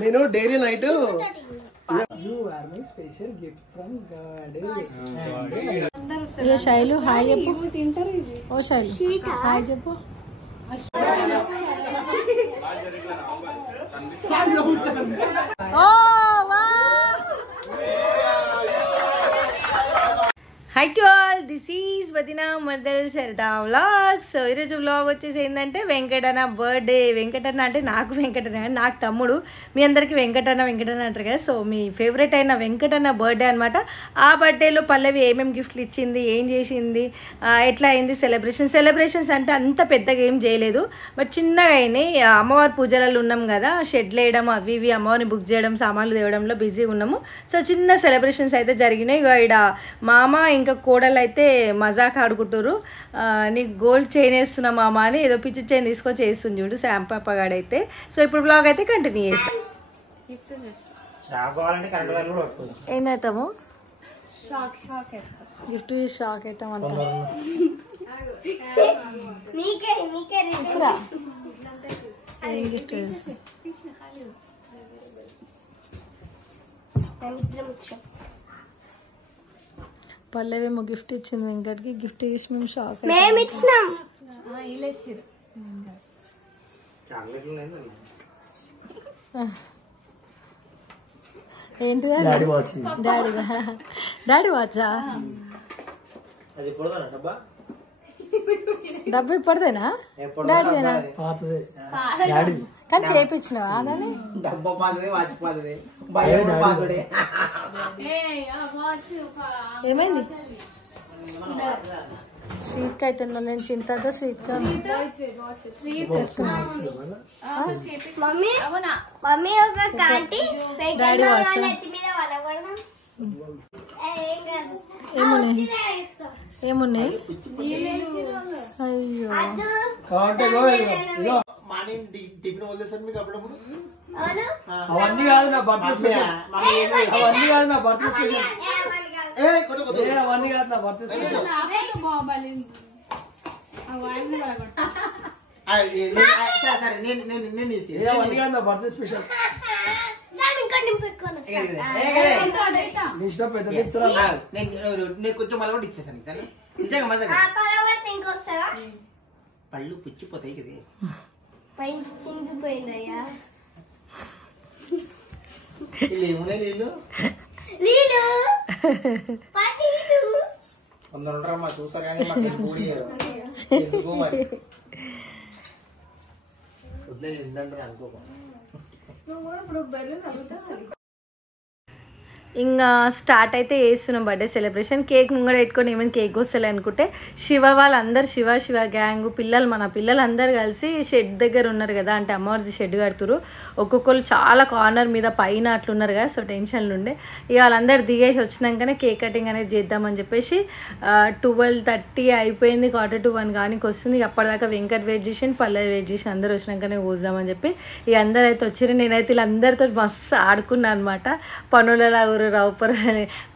నేను dairy night Shailu hi చెప్పు తింటారు. ఓ శైలు హాయ్ చెప్పు. High to all, this is వదినా మర్దల్ సరదా వ్లాగ్స్. సో ఈరోజు వ్లాగ్ వచ్చేసి ఏంటంటే వెంకటన్న బర్త్డే. వెంకటన్న అంటే నాకు వెంకటన్న, నాకు తమ్ముడు. మీ అందరికీ వెంకటన్న అంటారు కదా. సో మీ ఫేవరెట్ అయిన వెంకటన్న బర్త్డే అనమాట. ఆ బర్త్డేలో పల్లవి ఏమేమి గిఫ్ట్లు ఇచ్చింది, ఏం చేసింది, ఎట్లా అయింది సెలబ్రేషన్స్ అంటే అంత పెద్దగా ఏం చేయలేదు, బట్ చిన్నగా అయినాయి. అమ్మవారి పూజలలో ఉన్నాం కదా, షెడ్లు వేయడం అవి ఇవి అమ్మవారిని బుక్ చేయడం సామాన్లు తేవడంలో బిజీగా ఉన్నాము. సో చిన్న సెలబ్రేషన్స్ అయితే జరిగినాయి. ఇక ఇక్కడ మామ ఇంకా కోడలు అయితే మజాక్ ఆడుకుంటారు. నీకు గోల్డ్ చైన్ వేస్తున్నా మామ అని ఏదో పిచ్చి చైన్ తీసుకొచ్చి వేస్తుంది చూడు శాంపగాడైతే. సో ఇప్పుడు బ్లాగ్ అయితే కంటిన్యూ చేస్తాం. ఏమవుతాము గిఫ్ట్ షాక్ అవుతాం అంట. ఏం గిఫ్ట్ పల్లెవేమో గిఫ్ట్ ఇచ్చింది వెంకట్కి. గిఫ్ట్ ఇచ్చి మేము షాక్ ఏంటిదా డాడీ వాచా? డబ్బు ఇప్పటిదేనా డాడీదేనా? కానీ చేయించినవా దాన్ని? ఏమైంది శ్రీత్ అయితే నేను చింత శ్రీత్ డాడీ వాచ్ ఏమున్నాయి? అయ్యో అవన్నీ కాదు నా బర్త్డే స్పెషల్. అవన్నీ కాదు నా బర్త్డే స్పెషల్. అవన్నీ కాదు నా బర్త్డే స్పెషల్. అవన్నీ కాదు నా బర్త్డే స్పెషల్. కొంచెం మళ్ళీ కూడా ఇచ్చేసాను పళ్ళు పుచ్చిపోతాయి కదా. ఏమున్నాయి నీళ్ళు కొందరు ఉంటారమ్మా చూసారు కానీ ఎందుకు మరి వద్దు ఏంటంటారు అనుకోకుండా. ఇంకా స్టార్ట్ అయితే చేస్తున్నాం బర్త్డే సెలబ్రేషన్. కేక్ ముంగడ పెట్టుకొని ఏమైనా కేక్ వస్తలే అనుకుంటే శివ వాళ్ళందరూ శివ గ్యాంగ్ పిల్లలు మన పిల్లలందరూ కలిసి షెడ్ దగ్గర ఉన్నారు కదా, అంటే అమ్మవారిది షెడ్ కడుతురు. ఒక్కొక్కరు చాలా కార్నర్ మీద పైన అట్లున్నారు కదా. సో టెన్షన్లు ఉండే ఇక వాళ్ళందరూ దిగేసి వచ్చినాకనే కేక్ కటింగ్ అనేది చేద్దామని చెప్పేసి 12:30 అయిపోయింది. 1:45 కానీ వస్తుంది. అప్పటిదాకా వెంకట్ వెయిట్ చేసి పల్లవి వెయిట్ చేసి అందరూ వచ్చినాకనే పోదామని చెప్పి ఇక అందరూ అయితే వచ్చారు. నేనైతే వీళ్ళందరితో మస్తు ఆడుకున్నాను అనమాట. పనులలో రావుపర్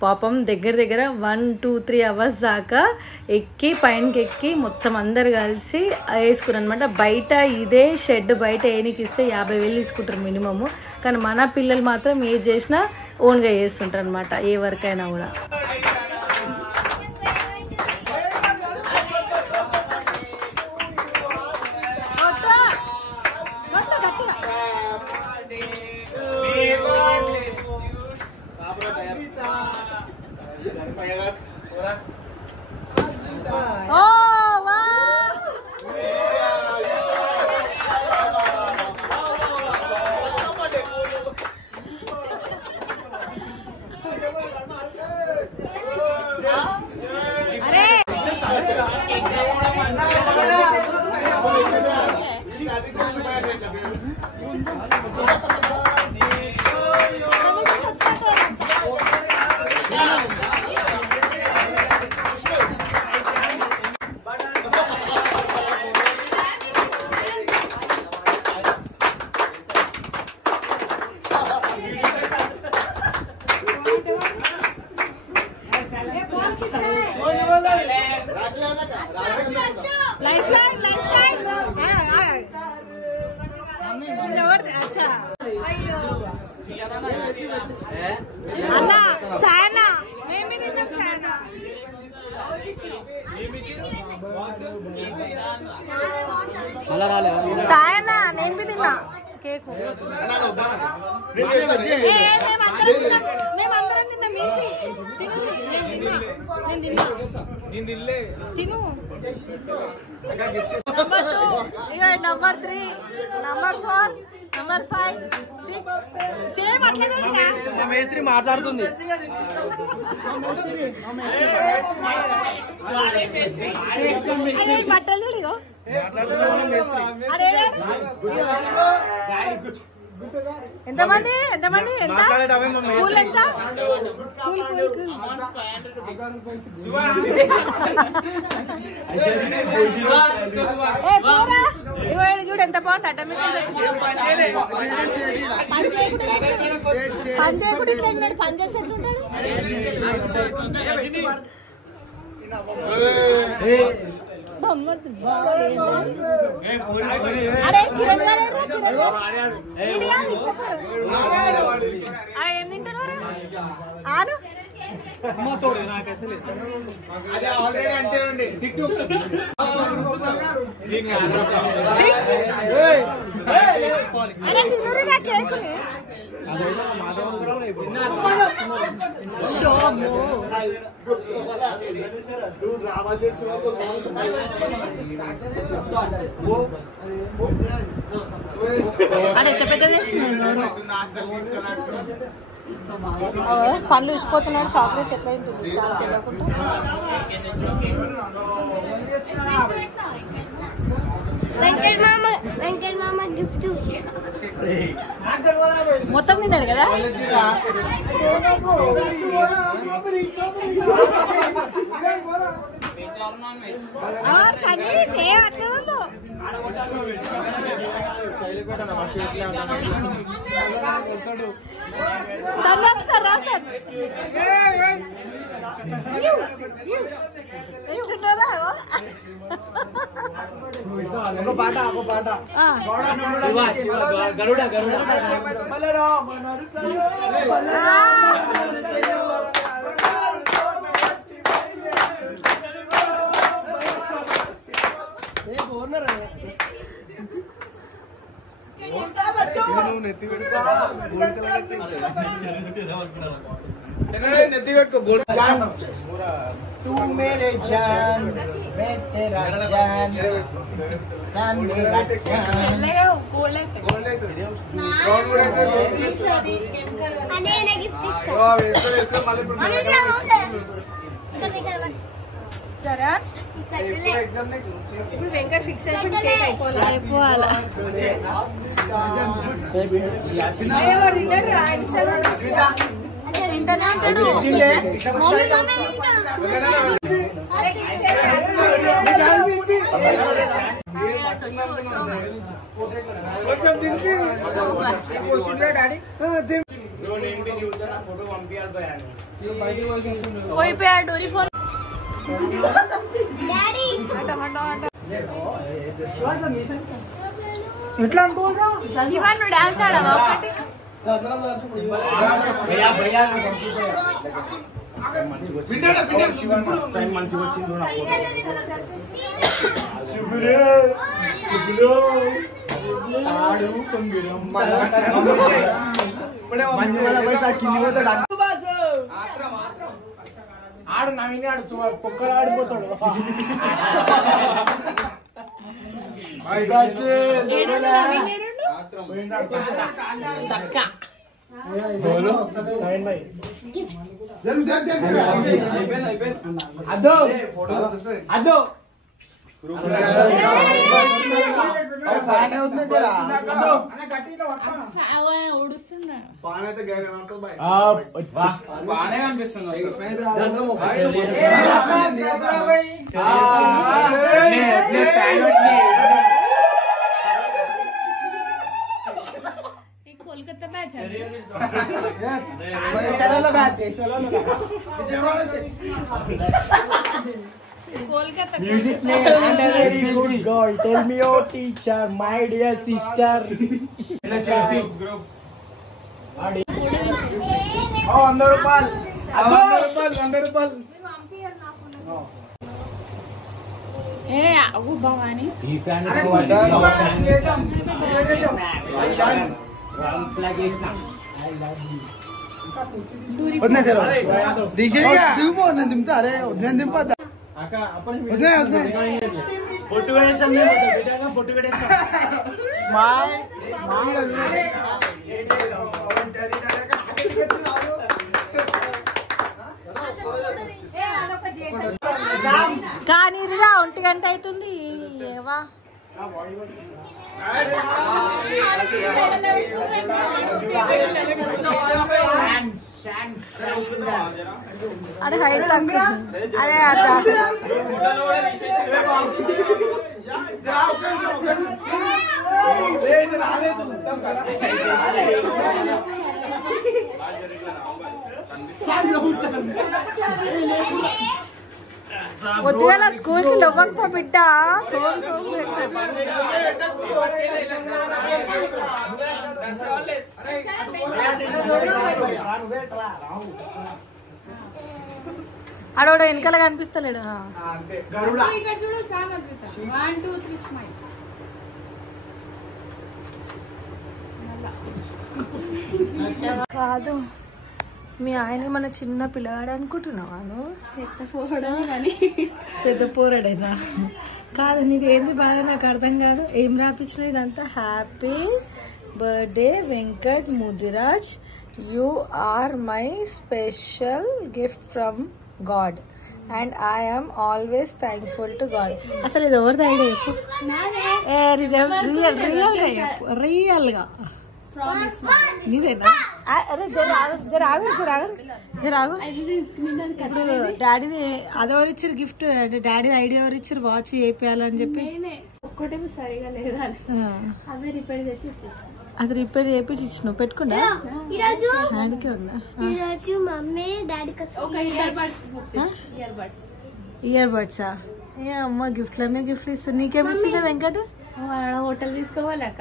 పాపం దగ్గర 1, 2, 3 అవర్స్ దాకా ఎక్కి పైనకి ఎక్కి మొత్తం అందరు కలిసి వేసుకున్నారు అనమాట. బయట ఇదే షెడ్ బయట ఏనికి ఇస్తే 50,000 తీసుకుంటారు మినిమము. కానీ మన పిల్లలు మాత్రం ఏది చేసినా ఓన్గా చేస్తుంటారు అనమాట, ఏ వర్క్ అయినా కూడా. సాయనా నేను తిన్నా కేకు మేమందరం తిన్నాం తిను నంబర్ 3 నంబర్ 4 నంబర్ 5 6 మేస్త్రి మాట్లాడుతుంది బట్టలు చూడిగో ఎంతమంది ఎంతమంది ఎంత కూల్ ఎంత కూల్ కూల్ కూల్ చూడు ఎంత బాగుంది పని చేసి ఎట్లుంటాడు అరే కిరణ్ గారు ఏం తింటారు ఆడు అరే తినరు నా కేకుని ఎంత పెద్ద పళ్ళు ఇచ్చిపోతున్నాడు చాక్లెట్స్ ఎట్లా ఉంటుంది తెలియకుండా వెంకట మామ గిఫ్ట్ మొత్తం తిన్నాడు కదా సన్నీ సేమ్ అట్లా సార్ రా సార్ ఒక పాట గరుడ నెత్తి పెట్టుకో గోల్డ్ तू मेरे जान मैं तेरा जान जान मेरा जान అనే గిఫ్ట్ సరే ఇప్పుడు వెంకట్ ఫిక్స్ అయిపోయింది కేక్ అయిపోవాలా తింటనే ఉంటాడు పోయిపోయాడు ఎట్లా అనుకోరా శివన్ డాన్స్ ఆడవా ఒకటి ఆడు నవీన్ ఆడు కుక్కలు ఆడిపోతాడు అదో అదో బాగానే అనిపిస్తుంది Kolkata match Kolkata Music play and a very good girl. Tell me your teacher, my dear sister. 100 రూపాయలు 100 రూపాయలు భవాని దింపుతా అరే నేను దింపా పొట్టు వేసాం పొట్టు వేసాం కానీ రా 1 గంట అవుతుంది ఏవా అరే హైట్ తక్కువ అరే పొద్దుగాల స్కూల్ కి లవ్వకపో బిడ్డ ఆడోడ వెనకాల కనిపిస్తలేడు కాదు మీ ఆయన మన చిన్న పిల్లగాడు అనుకుంటున్నావాను పెద్ద పోరాడైనా కాదు నీది ఏంది బాగా నాకు అర్థం కాదు ఏం రాపించిన ఇదంతా happy birthday Venkat Mudiraj you are my special gift from God and I'm always thankful to God అసలు ఇది ఎవరిది ఐడియా చెప్పు రియల్ గా నీదేనా అరే జర ఆగు ఇప్పుడు డాడీది అదెవరు ఇచ్చారు గిఫ్ట్ డాడీ ఐడియా ఎవరు ఇచ్చారు వాచ్ చేయాలని చెప్పి ఒక్కటేమో సరిగా లేదా అవి రిపేర్ చేసి ఇచ్చేసి అది రిపేర్ చేపించి ఇచ్చినావు పెట్టుకుండా హ్యాండ్కే ఉందా ఇయర్ బడ్సా ఏ అమ్మ గిఫ్ట్లమే గిఫ్ట్లు ఇస్తా నీకేమి ఇస్తుండే వెంకట్ హోటల్ తీసుకోవాలి అక్క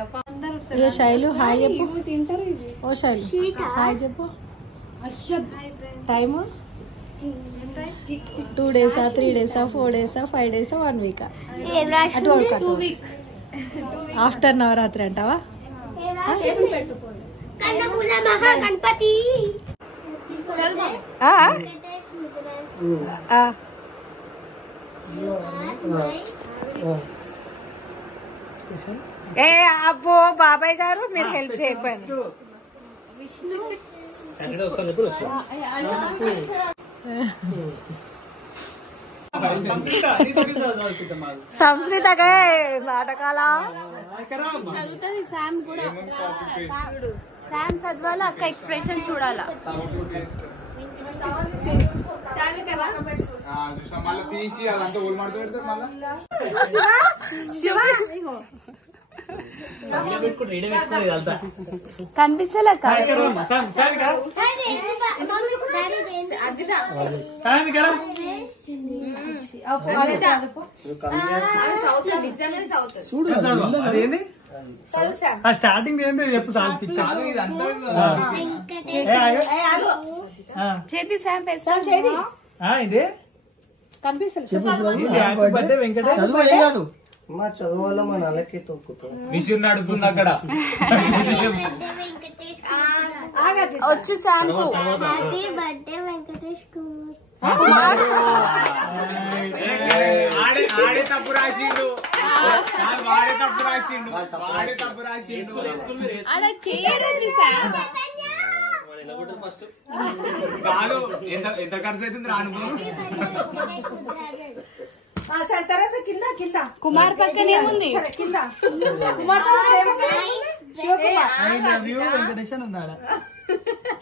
ఏ శైలు హాయ్ చెప్పు తింటారు ఓ శైలు హాయ్ చెప్పు time 2 days 3 days 4 days 5 days 1 week అటు వరకు 2 week ఆఫ్టర్ నవరాత్రి అంటావా గణపతి ఏ అబ్బో బాబాయ్ గారు మీరు హెల్ప్ చేయకండి సంస్కృతగా నాటకాల చదువుతుంది శామ్ కూడా శామ్ చదవాలా అక్క ఎక్స్ప్రెషన్ చూడాలా తీసి అదంతా ఊరు మాట పెడతారు కనిపించలేక స్టార్టింగ్ ఏంటో చెప్పు చేతి శామ్ ఇదే బర్త్డే వెంకటేష్ మా చదువు వల్ల మా నెలకి తొక్కుతాం మిషన్ నడుస్తుంది అక్కడ వచ్చు శామ్ కు బర్త్డే వెంకటేష్ ఆడే తప్పు రాసిండు వాడే తప్పు రాసిండు వాడే తప్పు రాసిండు కాదు ఎంత ఖర్చు అవుతుంది రాను తర్వాత కింద కింద కుమార్ పక్కనే ఉంది కింద వెంకటేషన్ ఉన్నాడా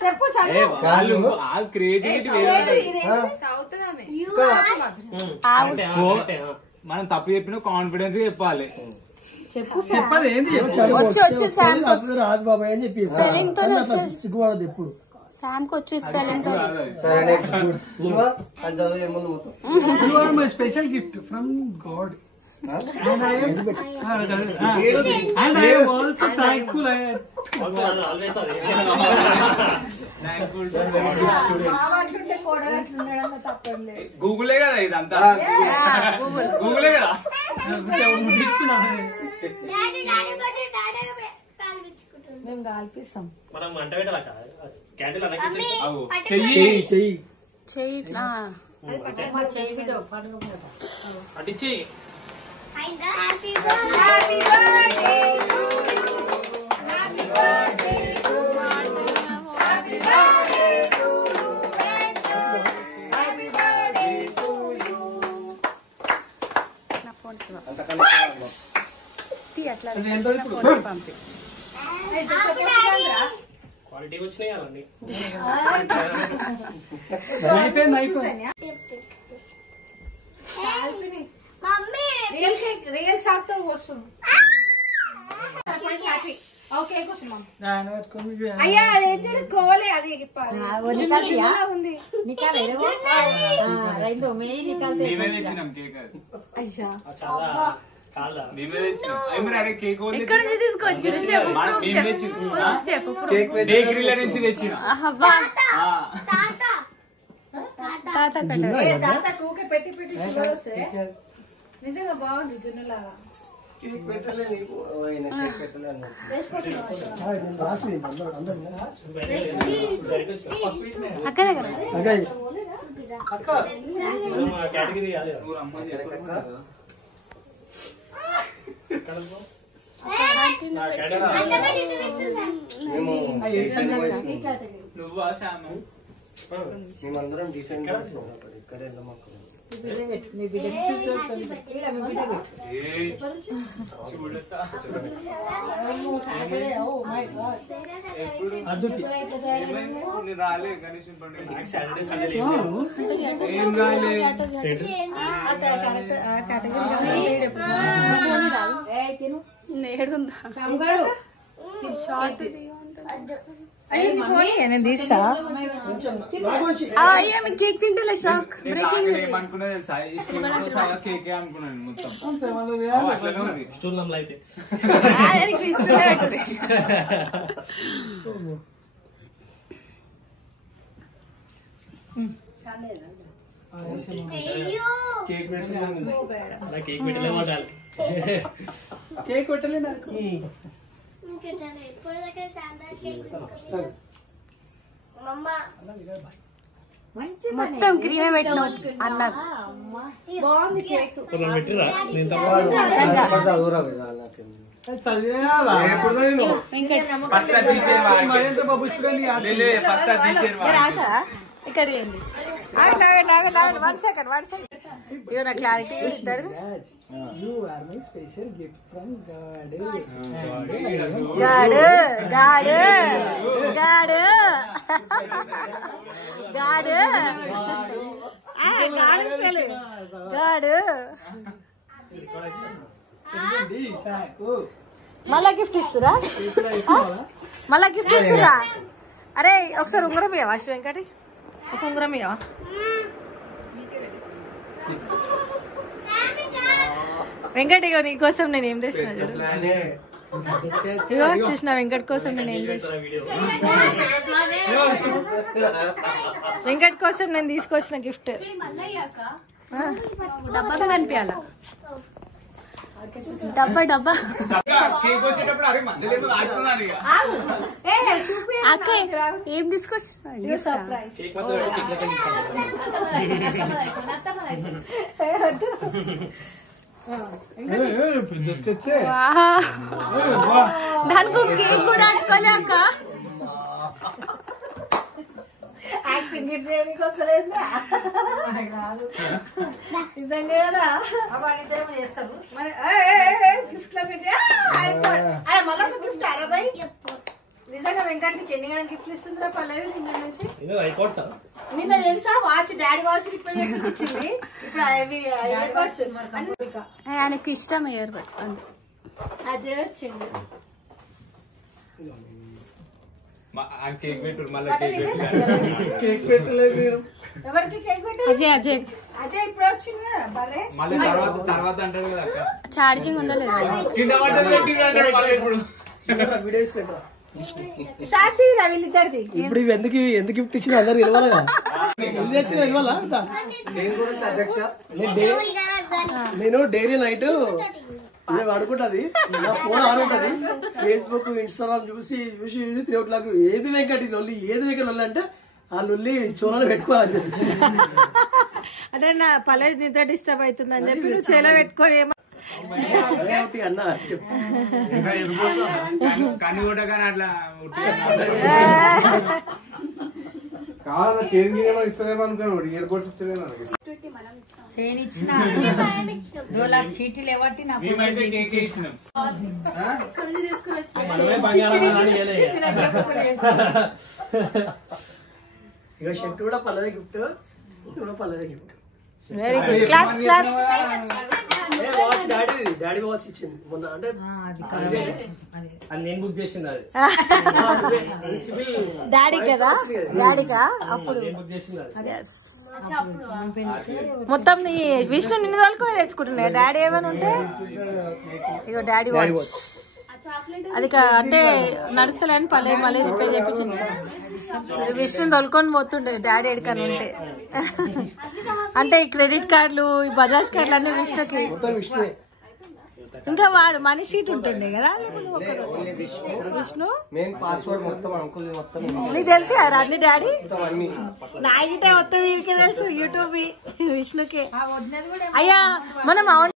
చెప్పు క్రియేటివిటీ మనం తప్పు చెప్పిన కాన్ఫిడెన్స్ చెప్పాలి చెప్పాలి ఏంది రాజు బాబాయ్ అని చెప్పి స్పెల్లింగ్ తో సిగ్గుపడదు ఎప్పుడు శామ్ కు వచ్చి స్పెల్లింగ్ తో You are my special gift from God. And I am also thankful గూగులే కదా ఇదంతా, గూగులే కదా. మేము కాల్పిస్తాం. చెయ్యి ఇట్లా అటిచ్చి పంపి. క్వాలిటీ వచ్చినాయి కదండి. రియల్ షాప్ తో వస్తుంది. అయ్యా అది కోలే అది ఉంది. తీసుకొచ్చి బేకరీలో నుంచి తెచ్చిన పెట్టి పెట్టి నిజంగా బాగుంది జున్నులాగా. నువ్వా శాము? మేమందరం డీసెంట్ ఇక్కడ రాలే గణేష్ పండుగ కేక్ తింటే షాక్ బ్రేకింగ్ ఏమనుకున్నా తెలుసా? కేకే అనుకున్నాను మొత్తం. అట్లనే ఉంది స్టూలంలో అయితే. కేక్ పెట్టలే నాకు. మొత్తం క్రీమే పెట్టినావు అన్నా. బాగుంది కేక్. ఇక్కడ 1 second ఇవ్వ నా క్లారిటీ ఇస్తారు. గాడు గాడు గాడు గాడు గాడు మళ్ళా గిఫ్ట్ ఇస్తురా? మళ్ళా గిఫ్ట్ ఇస్తురా? అరే ఒకసారి ఉంగరం ఇవ్వవా వెంకటి? ఒక ఉంగరం ఇవ్వవా? వెంకట్ ఇగో నీకోసం నేను ఏం తెచ్చిన చూడు. ఇగో చూసిన వెంకట్ కోసం నేను ఏం తెచ్చిన. వెంకట్ కోసం నేను తీసుకొచ్చిన గిఫ్ట్. డబ్బాతో కనిపించాల. డబ్బా డబ్బా అక్క ఏం తీసుకొచ్చిన? దానికి కేక్ కూడా అనుకోలే అక్క. నిజంగా కదా చేస్తారు. మళ్ళీ ఒక గిఫ్ట్ అరబాయ్. నిజంగా వెంకట్కి ఎన్ని గంటల గిఫ్ట్లు ఇస్తుందిరా పల్లవి నిన్న నుంచి? నిన్న తెలుసా వాచ్ డాడీ వాచ్ రిపేర్ చేసి ఇచ్చింది. ఇప్పుడు అవి ఇయర్ బడ్స్ ఆయనకి ఇష్టం ఇయర్ బడ్స్ అది వచ్చింది. కేక్ పెట్టు మళ్ళీ కేక్ పెట్టలేదు. ఎవరికి కేక్ పెట్టారు? అజయ్ అజయ్ అజయ్ ఇప్పుడు వచ్చింది కదా భలే. మళ్ళీ తర్వాత అంటారు కదా అక్క. ఛార్జింగ్ ఉందా లేదా? కింద పడ్డది పెట్టిర్రు అంటారు మళ్ళీ ఇప్పుడు. వీడియోస్ పెట్టరా? స్టార్ట్ తీరా వీళ్ళిద్దరిది. ఇప్పుడు ఇవి ఎందుకు గిఫ్ట్ ఇచ్చిన అందరు తెలియాలిగా. ఎందుకు తెచ్చినా తెలియాలా నేను డైలీ నైట్ మేము అడుగుంటది నా ఫోన్ ఆన్ ఉంటది. ఫేస్బుక్ ఇన్స్టాగ్రామ్ చూసి 3 o'clock ఏది వెంకటి లొల్లి అంటే ఆ లొల్లి చోళలు పెట్టుకోవాలని చెప్పి అంటే నా పల్లె నిద్ర డిస్టర్బ్ అవుతుందని చెప్పి నువ్వు చేలో పెట్టుకోని అన్న చెప్పు. కన్ను కూడా కానీ అట్లా కాదు చేంజ్ ఇస్తుందేమో అనుకున్నాడు. ఎయిర్పోర్ట్స్ ఇచ్చలేదు చేయించిన చీటీలు ఎవట్టి నా మేమైతే కేక్ ఇచ్చినాం. ఇక షర్ట్ కూడా పల్లెదే గిఫ్ట్, ఇది కూడా పల్లెదే gift. Very good. Claps claps. Watch daddy watch ఇచ్చింది మొన్న. అంటే అది నేను బుక్ చేసింది. అది డాడీ కదా, డాడీగా అప్పుడు బుక్ చేసింది. Yes. మొత్తం నీ విష్ణు నిన్ను తోలుకో తెచ్చుకుంటున్నా. డాడీ ఏమైనా ఉంటే ఇగో డాడీ వాచ్ అది అంటే నడుస్తలేని పల్లె మళ్ళీ రిపేర్ చేయించి విష్ణు తోలుకొని పోతుండే డాడీ ఎక్కడికని ఉంటే. అంటే ఈ క్రెడిట్ కార్డులు ఈ బజాజ్ కార్డులు అన్ని విష్ణుకి. ఇంకా వాడు మనీ షీట్ ఉంటుండే కదా విష్ణు. మెయిన్ పాస్వర్డ్ మొత్తం అంకుల్ మొత్తం నీకు తెలుసు కదా అన్ని డాడీ నాగిటే మొత్తం వీడికే తెలుసు యూట్యూబ్ విష్ణుకి. అయ్యా మనం